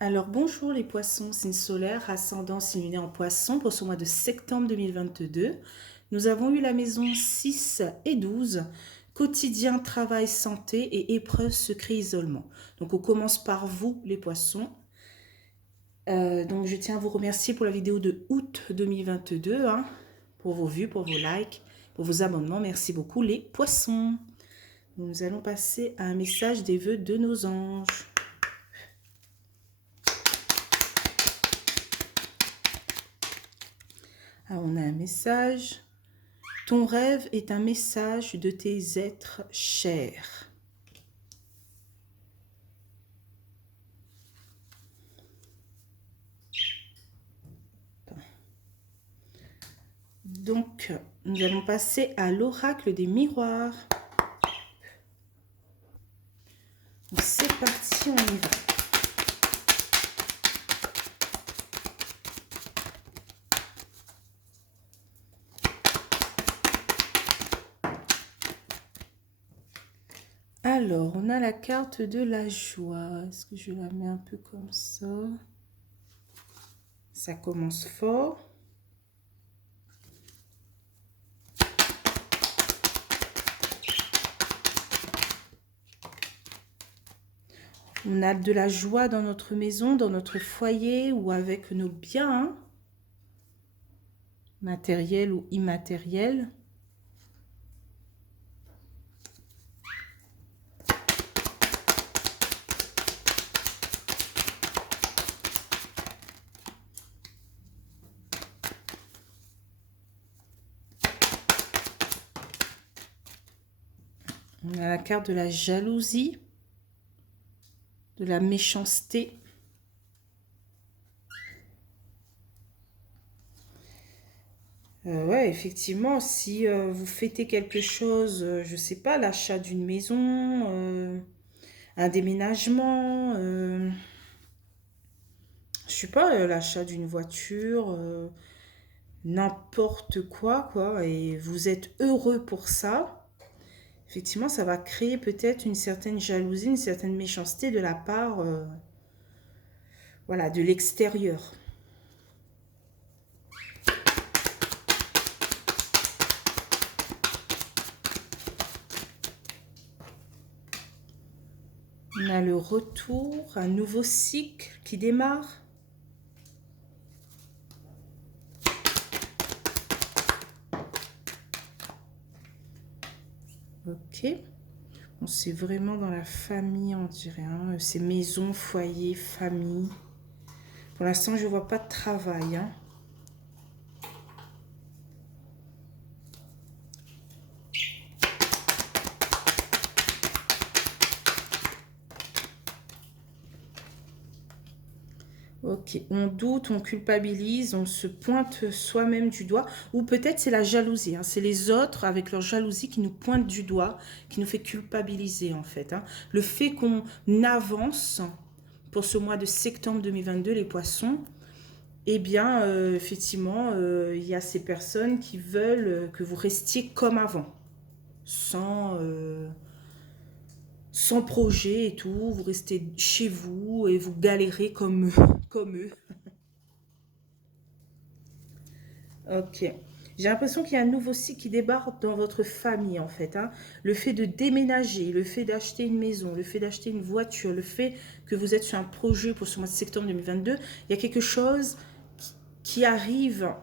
Alors bonjour les poissons, signe solaire, ascendant signe lunaire en poisson pour ce mois de septembre 2022. Nous avons eu la maison 6 et 12, quotidien, travail, santé et épreuve, secret, isolement. Donc on commence par vous les poissons. Donc je tiens à vous remercier pour la vidéo de août 2022, pour vos vues, pour vos likes, pour vos abonnements. Merci beaucoup les poissons. Nous allons passer à un message des vœux de nos anges. Alors on a un message. Ton rêve est un message de tes êtres chers. Donc, nous allons passer à l'oracle des miroirs. C'est parti, on y va. Alors, on a la carte de la joie. Est-ce que je la mets un peu comme ça? Ça commence fort. On a de la joie dans notre maison, dans notre foyer ou avec nos biens, matériels ou immatériels. On a la carte de la jalousie, de la méchanceté. Ouais, effectivement, si vous fêtez quelque chose, je sais pas, l'achat d'une maison, un déménagement, je sais pas, l'achat d'une voiture, n'importe quoi, et vous êtes heureux pour ça, effectivement, ça va créer peut-être une certaine jalousie, une certaine méchanceté de la part, voilà, de l'extérieur. On a le retour, un nouveau cycle qui démarre. Ok. Bon, c'est vraiment dans la famille, on dirait. C'est maison, foyer, famille. Pour l'instant, je ne vois pas de travail. Ok, on doute, on culpabilise, on se pointe soi-même du doigt. Ou peut-être c'est la jalousie. C'est les autres avec leur jalousie qui nous pointent du doigt, qui nous fait culpabiliser en fait. Le fait qu'on avance pour ce mois de septembre 2022, les poissons, eh bien, effectivement, il y a ces personnes qui veulent que vous restiez comme avant, sans, sans projet et tout. Vous restez chez vous et vous galérez comme eux. Comme eux. Ok. J'ai l'impression qu'il y a un nouveau cycle qui débarque dans votre famille, en fait. Le fait de déménager, le fait d'acheter une maison, le fait d'acheter une voiture, le fait que vous êtes sur un projet pour ce mois de septembre 2022, il y a quelque chose qui arrive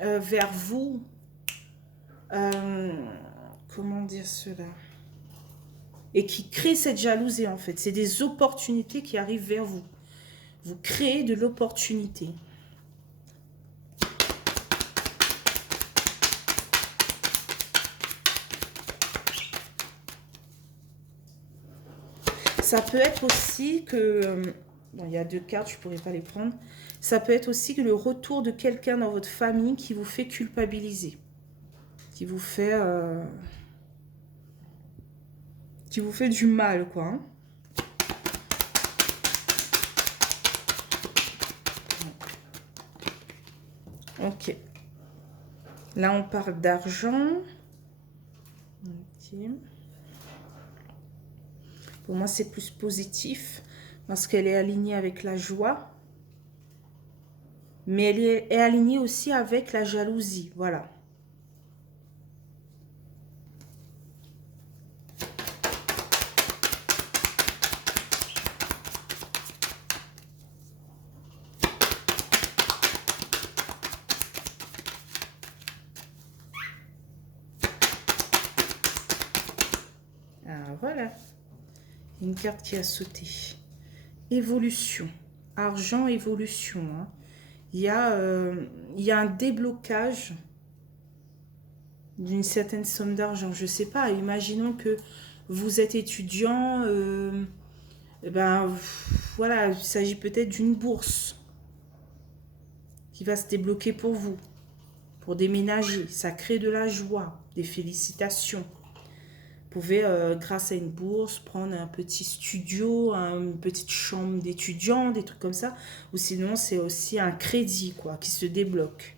vers vous. Euh, comment dire cela? Et qui crée cette jalousie, en fait. C'est des opportunités qui arrivent vers vous. Vous créez de l'opportunité. Ça peut être aussi que... Bon, il y a deux cartes, je ne pourrais pas les prendre. Ça peut être aussi que le retour de quelqu'un dans votre famille qui vous fait culpabiliser. Qui vous fait du mal, quoi. Ok. Là, on parle d'argent. Ok. Pour moi, c'est plus positif. parce qu'elle est alignée avec la joie, mais elle est alignée aussi avec la jalousie, voilà. Ah, voilà, une carte qui a sauté. Évolution, argent, évolution, hein. Il y a un déblocage d'une certaine somme d'argent. Je ne sais pas, imaginons que vous êtes étudiant, ben voilà, il s'agit peut-être d'une bourse qui va se débloquer pour vous, pour déménager. Ça crée de la joie, des félicitations. Vous pouvez, grâce à une bourse, prendre un petit studio, une petite chambre d'étudiant, des trucs comme ça. Ou sinon, c'est aussi un crédit, quoi, qui se débloque.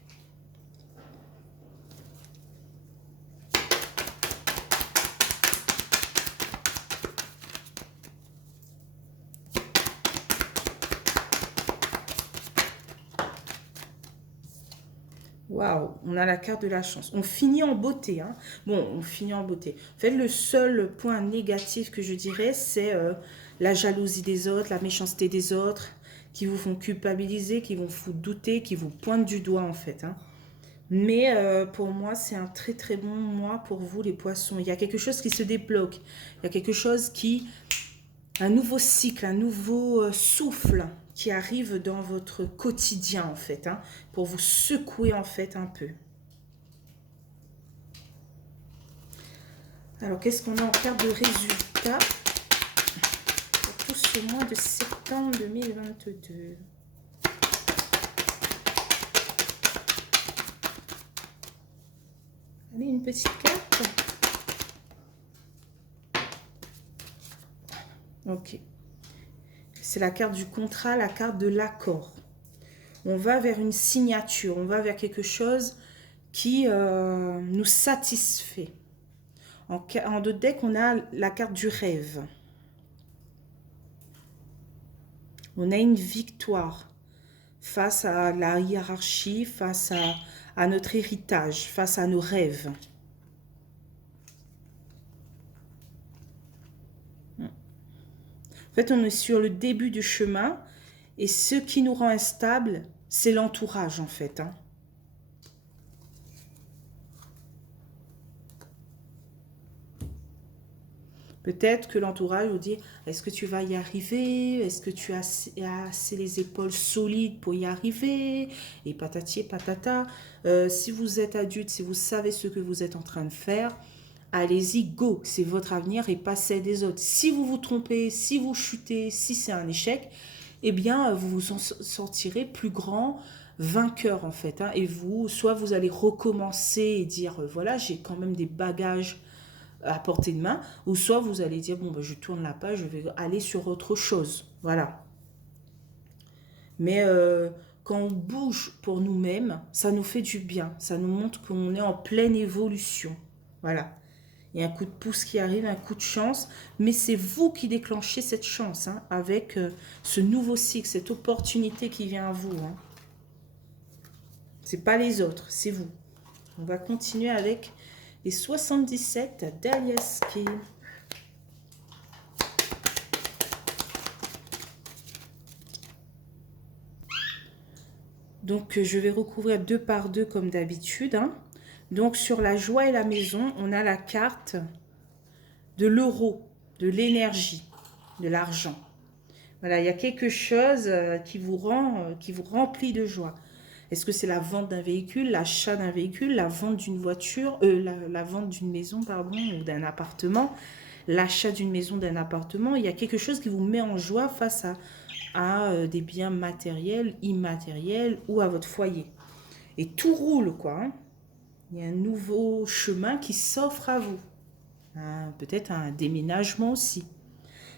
Waouh, on a la carte de la chance. On finit en beauté, hein. Bon, on finit en beauté. En fait, le seul point négatif que je dirais, c'est la jalousie des autres, la méchanceté des autres, qui vous font culpabiliser, qui vous font douter, qui vous pointent du doigt, en fait, hein. Mais pour moi, c'est un très très bon mois pour vous, les poissons. Il y a quelque chose qui se débloque. Il y a quelque chose qui... Un nouveau cycle, un nouveau souffle qui arrive dans votre quotidien, en fait, hein, pour vous secouer, en fait, un peu. Alors, qu'est-ce qu'on a en carte de résultat pour tout ce mois de septembre 2022 ? Allez, une petite carte. Ok. C'est la carte du contrat, la carte de l'accord. On va vers une signature, on va vers quelque chose qui nous satisfait. En deux decks, on a la carte du rêve. On a une victoire face à la hiérarchie, face à notre héritage, face à nos rêves. En fait, on est sur le début du chemin et ce qui nous rend instable, c'est l'entourage en fait, hein. Peut-être que l'entourage vous dit, est-ce que tu vas y arriver? Est-ce que tu as assez les épaules solides pour y arriver? Et patati et patata. Si vous êtes adulte, si vous savez ce que vous êtes en train de faire, allez-y, go. C'est votre avenir et pas celle des autres. Si vous vous trompez, si vous chutez, si c'est un échec, eh bien, vous vous en sortirez plus grand vainqueur en fait, hein. Et vous, soit vous allez recommencer et dire, voilà, j'ai quand même des bagages à portée de main, ou soit vous allez dire bon ben, je tourne la page, je vais aller sur autre chose, voilà. Mais quand on bouge pour nous-mêmes, ça nous fait du bien, ça nous montre qu'on est en pleine évolution, voilà. Il y a un coup de pouce qui arrive, un coup de chance, mais c'est vous qui déclenchez cette chance, hein, avec ce nouveau cycle, cette opportunité qui vient à vous, hein. C'est pas les autres, c'est vous. On va continuer avec les 77 d'Aliaski. Donc, je vais recouvrir 2 par 2 comme d'habitude, hein. Donc, sur la joie et la maison, on a la carte de l'euro, de l'énergie, de l'argent. Voilà, il y a quelque chose qui vous remplit de joie. Est-ce que c'est la vente d'un véhicule, l'achat d'un véhicule, la vente d'une voiture, la vente d'une maison, pardon, ou d'un appartement, l'achat d'une maison, d'un appartement? Il y a quelque chose qui vous met en joie face à des biens matériels, immatériels ou à votre foyer. Et tout roule, quoi, hein. Il y a un nouveau chemin qui s'offre à vous. Peut-être un déménagement aussi.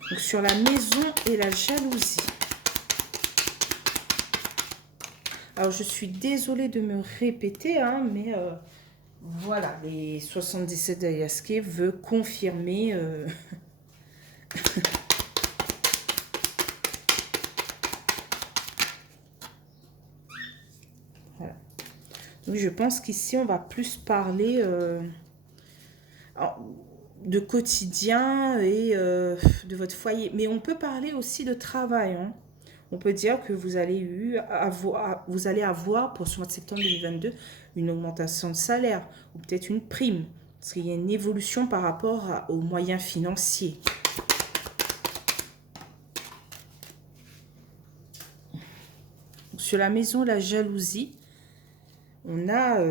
Donc sur la maison et la jalousie. Alors, je suis désolée de me répéter, hein, mais voilà, les 77 d'Aliaski veut confirmer Donc, je pense qu'ici, on va plus parler de quotidien et de votre foyer. Mais on peut parler aussi de travail, hein. On peut dire que vous allez avoir pour ce mois de septembre 2022 une augmentation de salaire ou peut-être une prime. Parce qu'il y a une évolution par rapport aux moyens financiers. Sur la maison, la jalousie, on a...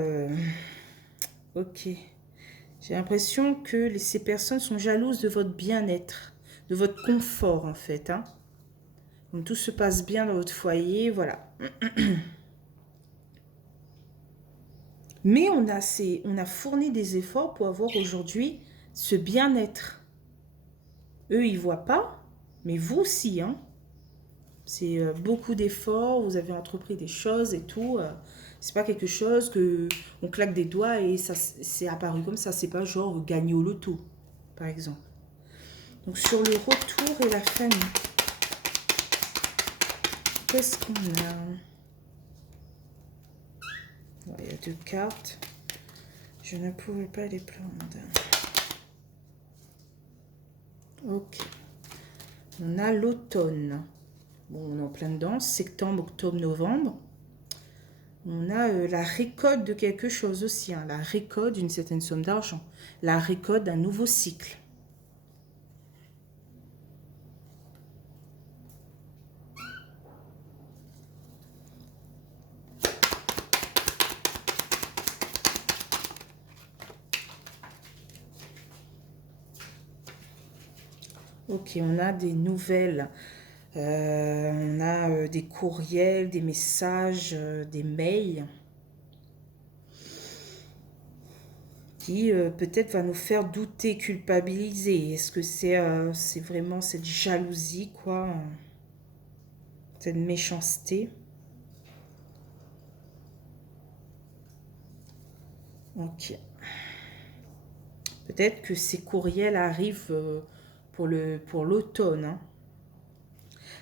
ok. J'ai l'impression que ces personnes sont jalouses de votre bien-être, de votre confort en fait, hein. Donc tout se passe bien dans votre foyer, voilà. Mais on a fourni des efforts pour avoir aujourd'hui ce bien-être. Eux, ils ne voient pas, mais vous aussi, hein. C'est beaucoup d'efforts, vous avez entrepris des choses et tout. C'est pas quelque chose que on claque des doigts et ça c'est apparu comme ça. C'est pas genre gagner au loto, par exemple. Donc sur le retour et la famille, qu'est-ce qu'on a? Bon, il y a 2 cartes. Je ne pouvais pas les prendre. Ok. On a l'automne. Bon, on est en plein dedans. Septembre, octobre, novembre. On a la récolte de quelque chose aussi. Hein, la récolte d'une certaine somme d'argent. La récolte d'un nouveau cycle. Ok, on a des nouvelles. On a des courriels, des messages, des mails qui peut-être va nous faire douter, culpabiliser. Est-ce que c'est vraiment cette jalousie, quoi, cette méchanceté? Ok. Peut-être que ces courriels arrivent pour l'automne, hein.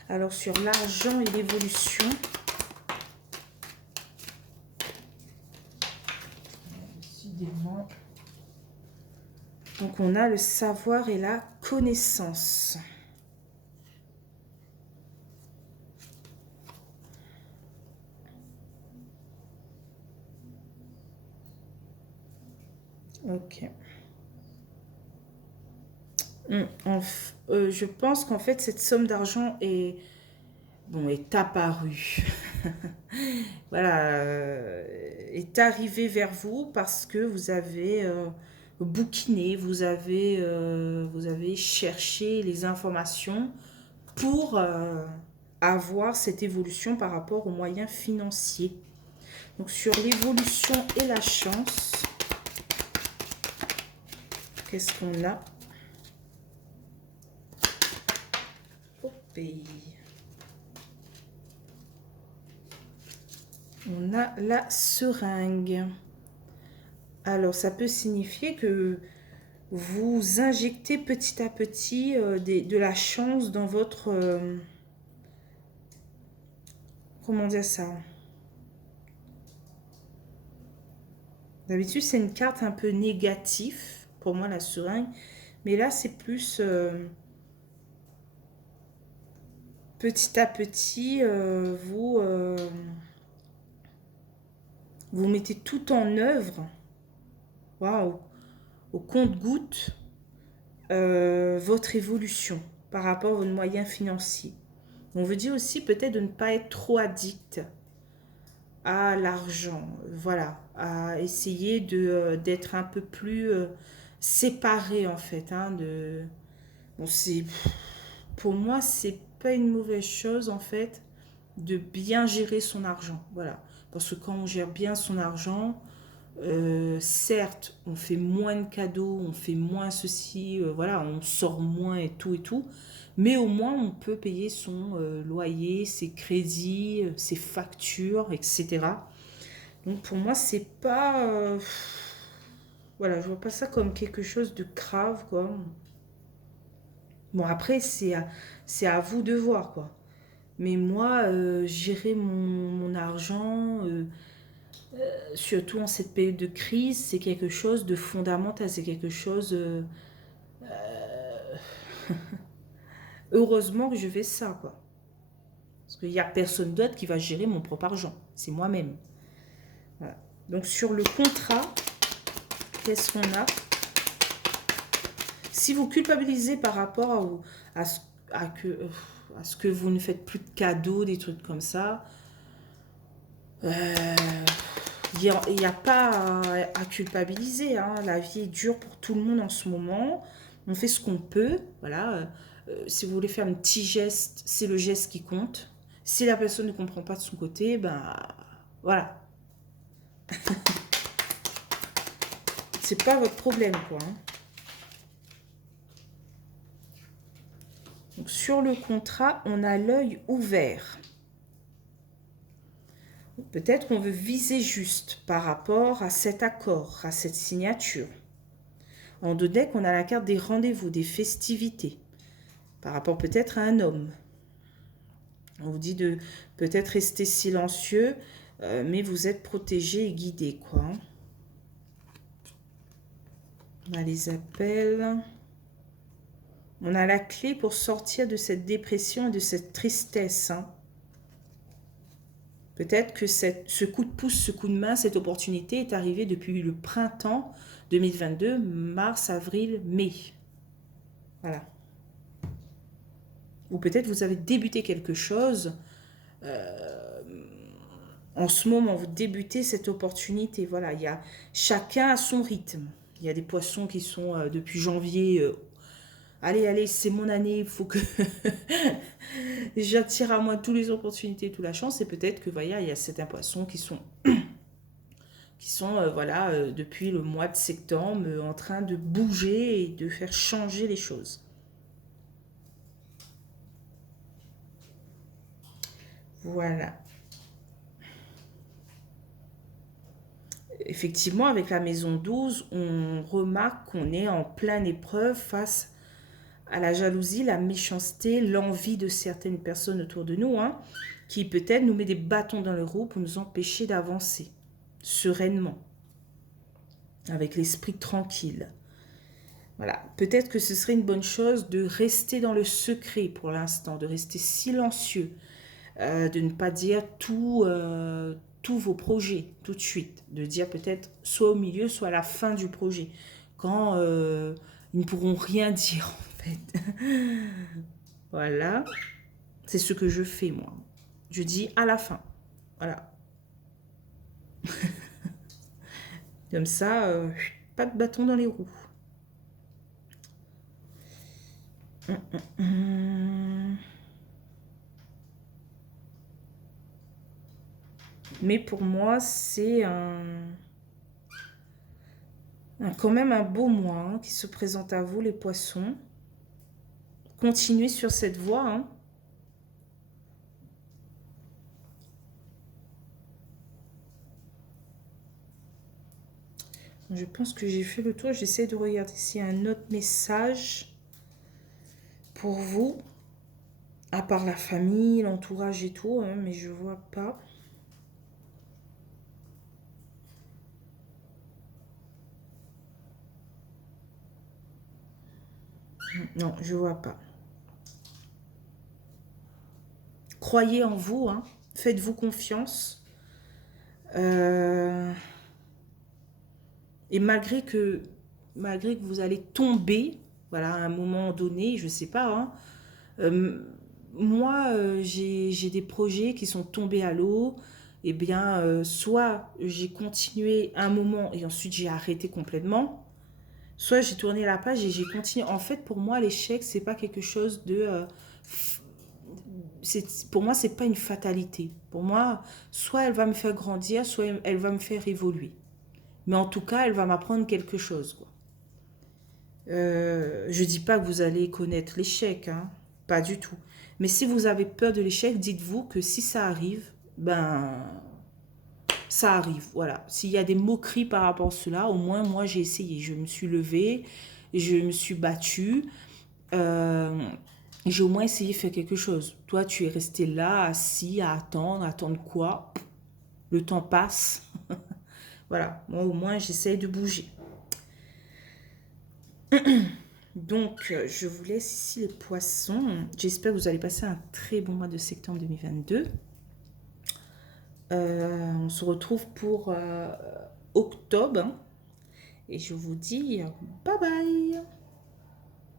Alors sur l'argent et l'évolution, décidément. Donc on a le savoir et la connaissance. Ok. Je pense qu'en fait cette somme d'argent est apparue. Voilà, est arrivée vers vous parce que vous avez bouquiné, vous avez cherché les informations pour avoir cette évolution par rapport aux moyens financiers. Donc sur l'évolution et la chance, qu'est-ce qu'on a? Au pays. On a la seringue. Alors, ça peut signifier que vous injectez petit à petit de la chance dans votre... comment dire ça? D'habitude, c'est une carte un peu négative, pour moi, la seringue. Mais là, c'est plus... petit à petit, vous mettez tout en œuvre. Waouh! Au compte-gouttes, votre évolution par rapport à vos moyens financiers. On veut dire aussi peut-être de ne pas être trop addict à l'argent, voilà, à essayer d'être un peu plus séparé en fait, hein, bon, pour moi c'est pas une mauvaise chose en fait de bien gérer son argent, voilà, parce que quand on gère bien son argent, certes, on fait moins de cadeaux, on fait moins ceci, voilà, on sort moins et tout, mais au moins on peut payer son loyer, ses crédits, ses factures, etc. Donc pour moi, c'est pas, voilà, je vois pas ça comme quelque chose de grave, quoi. Bon, après, c'est à vous de voir, quoi. Mais moi, gérer mon argent, Surtout en cette période de crise, c'est quelque chose de fondamental, c'est quelque chose... heureusement que je fais ça, quoi. Parce qu'il n'y a personne d'autre qui va gérer mon propre argent. C'est moi-même. Voilà. Donc sur le contrat, qu'est-ce qu'on a? Si vous culpabilisez par rapport à, à ce que vous ne faites plus de cadeaux, des trucs comme ça, il n'y a pas à culpabiliser. Hein. La vie est dure pour tout le monde en ce moment. On fait ce qu'on peut. Voilà. Si vous voulez faire un petit geste, c'est le geste qui compte. Si la personne ne comprend pas de son côté, ben voilà. C'est pas votre problème, quoi. Hein. Donc, sur le contrat, on a l'œil ouvert. Peut-être qu'on veut viser juste par rapport à cet accord, à cette signature. En deux decks, on a la carte des rendez-vous, des festivités. Par rapport peut-être à un homme. On vous dit de peut-être rester silencieux, mais vous êtes protégé et guidé, quoi. On a les appels. On a la clé pour sortir de cette dépression et de cette tristesse. Hein. Peut-être que ce coup de pouce, ce coup de main, cette opportunité est arrivée depuis le printemps 2022, mars, avril, mai. Voilà. Ou peut-être vous avez débuté quelque chose. En ce moment, vous débutez cette opportunité. Voilà, il y a chacun à son rythme. Il y a des poissons qui sont depuis janvier. Allez, c'est mon année, il faut que j'attire à moi toutes les opportunités, toute la chance. Et peut-être que, voyez, il y a certains poissons qui sont voilà, depuis le mois de septembre, en train de bouger et de faire changer les choses. Voilà. Effectivement, avec la maison 12, on remarque qu'on est en pleine épreuve face à la jalousie, la méchanceté, l'envie de certaines personnes autour de nous, hein, qui peut-être nous met des bâtons dans les roues pour nous empêcher d'avancer sereinement, avec l'esprit tranquille. Voilà, peut-être que ce serait une bonne chose de rester dans le secret pour l'instant, de rester silencieux, de ne pas dire tous vos projets tout de suite, de dire peut-être soit au milieu, soit à la fin du projet, quand ils ne pourront rien dire en fait. Voilà, c'est ce que je fais moi. Je dis à la fin, voilà. Comme ça, pas de bâton dans les roues. Mais pour moi, c'est quand même un beau mois hein, qui se présente à vous, les poissons. Continuez sur cette voie. Hein. Je pense que j'ai fait le tour. J'essaie de regarder s'il y a un autre message pour vous. À part la famille, l'entourage et tout, hein, mais je vois pas. Non, je vois pas. Croyez en vous, hein. Faites-vous confiance. Et malgré que vous allez tomber, voilà, à un moment donné, je sais pas, hein, moi, j'ai des projets qui sont tombés à l'eau. Eh bien, soit j'ai continué un moment et ensuite j'ai arrêté complètement, soit j'ai tourné la page et j'ai continué. En fait, pour moi, l'échec, c'est pas quelque chose de... pour moi, c'est pas une fatalité. Pour moi, soit elle va me faire grandir, soit elle va me faire évoluer. Mais en tout cas, elle va m'apprendre quelque chose, quoi. Je dis pas que vous allez connaître l'échec, hein, pas du tout. Mais si vous avez peur de l'échec, dites-vous que si ça arrive, ben ça arrive, voilà. S'il y a des moqueries par rapport à cela, au moins moi j'ai essayé. Je me suis levée, je me suis battue, j'ai au moins essayé de faire quelque chose. Toi, tu es resté là, assis, à attendre quoi? Le temps passe. Voilà, moi au moins j'essaye de bouger. Donc, je vous laisse ici les poissons. J'espère que vous allez passer un très bon mois de septembre 2022. On se retrouve pour octobre, hein. Et je vous dis bye bye.